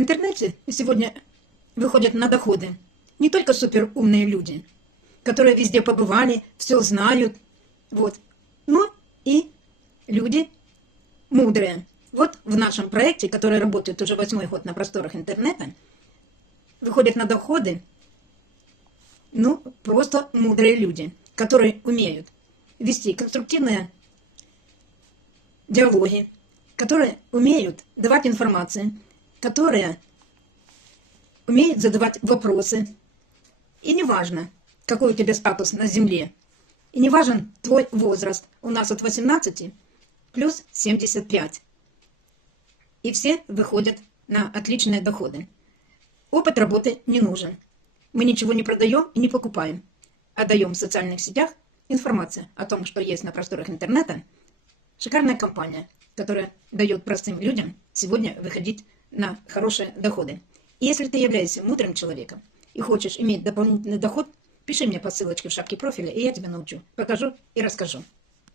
интернете сегодня выходят на доходы не только суперумные люди, которые везде побывали, все знают, вот, но и люди мудрые. Вот в нашем проекте, который работает уже 8-й год на просторах интернета, выходят на доходы, просто мудрые люди, которые умеют вести конструктивные диалоги, которые умеют давать информацию, которые умеют задавать вопросы. И не важно, какой у тебя статус на земле, и не важен твой возраст. У нас от 18 плюс 75. И все выходят на отличные доходы. Опыт работы не нужен. Мы ничего не продаем и не покупаем, а даем в социальных сетях информацию о том, что есть на просторах интернета. Шикарная компания, которая дает простым людям сегодня выходить на хорошие доходы. И если ты являешься мудрым человеком и хочешь иметь дополнительный доход, пиши мне по ссылочке в шапке профиля, и я тебя научу, покажу и расскажу.